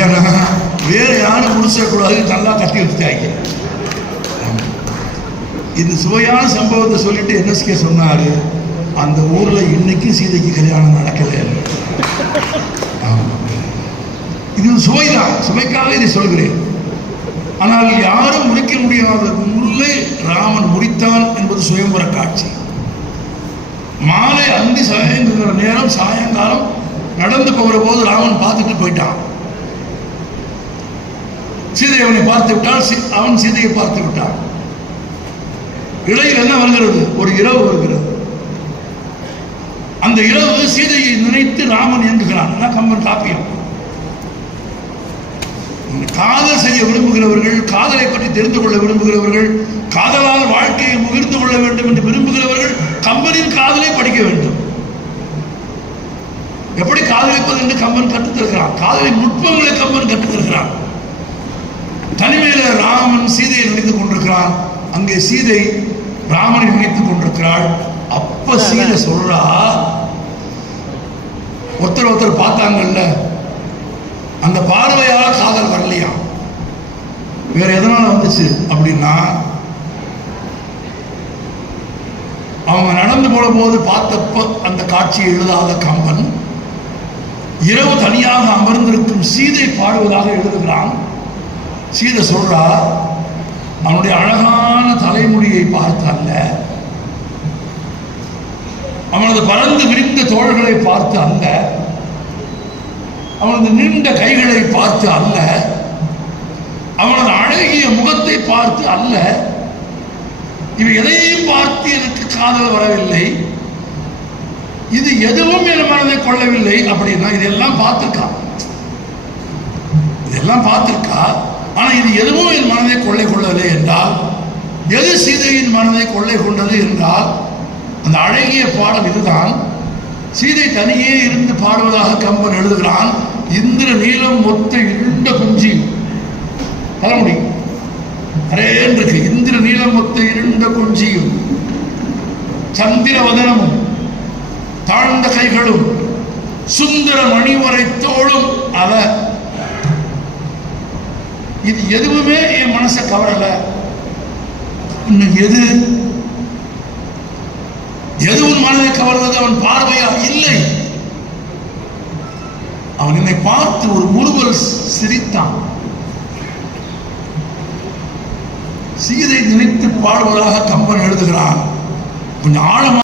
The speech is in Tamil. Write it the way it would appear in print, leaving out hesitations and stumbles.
ஏன்னா வேற யாரும் முடிச்சிடக்கூடாது, நல்லா கட்டி வச்சுட்டாங்க. இந்த சுவையான சம்பவத்தை சொல்லிட்டு என்எஸ்கே சொன்னாரு, அந்த ஊர்ல இன்னைக்கும் சீதைக்கு கல்யாணம் நடக்கல. இது சுவைதான், சுவைக்காக இதை சொல்கிறேன். ஆனால் யாரும் முடிக்க முடியாத முல்லை ராமன் முடித்தான் என்பது சுயம்பர காட்சி. மாலை அந்தி சாயங்கிற நேரம், சாயங்காலம் நடந்து போகிற போது ராமன் பார்த்துட்டு போயிட்டான். சீதை அவனை பார்த்து விட்டால், அவன் சீதையை பார்த்து விட்டான். இடையில் என்ன வருகிறது? ஒரு இரவு வருகிறது. அந்த இரவு சீதையை நினைத்து ராமன் இயங்குகிறான். கம்பன் காப்பியம். காதல் செய்ய விரும்புகிறவர்கள், காதலை பற்றி தெரிந்து கொள்ள விரும்புகிறவர்கள், காதலால் வாழ்க்கையை முகிர்ந்து கொள்ள வேண்டும் என்று விரும்புகிறவர்கள் கம்பனின் காதலை படிக்க வேண்டும். எப்படி காதலிப்பது என்று கம்பன் கற்றுத்தருகிறான். காதலின் நுட்பங்களை கம்பன் கற்றுத்தருகிறான். தனிமையில ராமன் சீதையை நினைத்துக் கொண்டிருக்கிறான். அங்கே சீதை ராமனை நினைத்துக் கொண்டிருக்கிறாள். அப்ப சீதை சொல்றா, ஒருத்தர் பார்த்தாங்கல்ல, அந்த பார்வையால காதல் வரலையா, வேற எதனால வந்துச்சு அப்படின்னா, அவங்க நடந்து போன போது பார்த்தப்ப அந்த காட்சியை எழுதாத கம்பன் இரவு தனியாக அமர்ந்திருக்கும் சீதை பாடுவதாக எழுதுகிறான். சீதை சொல்றா, அவனுடைய அழகான தலைமுடியை பார்த்து அல்ல, அவனது பறந்து விரிந்த தோள்களை பார்த்து அல்ல, அவனது நீண்ட கைகளை பார்த்து அல்ல, அவனது அழகிய முகத்தை பார்த்து அல்ல, இவை எதையும் பார்த்து எனக்கு காதல் வரவில்லை, இது எதுவும் என் மனதை கொள்ளவில்லை அப்படின்னா, இதெல்லாம் பார்த்திருக்கான், இதெல்லாம் பார்த்திருக்கா. ஆனா இது எதுவும் என் மனதை கொள்ளை கொள்ளவில்லை என்றால், எது சீதையின் மனதை கொள்ளை கொண்டது என்றால், அந்த அழகிய பாடல் இதுதான். சீதை தனியே இருந்து பாடுவதாக கம்பன் எழுதுகிறான். இந்திர நீலம் மொத்த இருண்ட குஞ்சி தலைமுடி அரேன் இருக்கு. இந்திர நீலம் மொத்த இருண்ட குஞ்சியும் சந்திர வதனமும் தாழ்ந்த கைகளும் சுந்தர மணிவரை தோளும் அவ. இது எதுவுமே என் மனசை கவரல. இன்னும் எதுவும் மனதை கவர்ந்தது அவன் பார்வையா? இல்லை. அவன் என்னை பார்த்து ஒரு முறுவல் சிரித்தான். சீதை நினைத்து பாடுவதாக கம்பன் எழுதுகிறான். கொஞ்சம் ஆழமா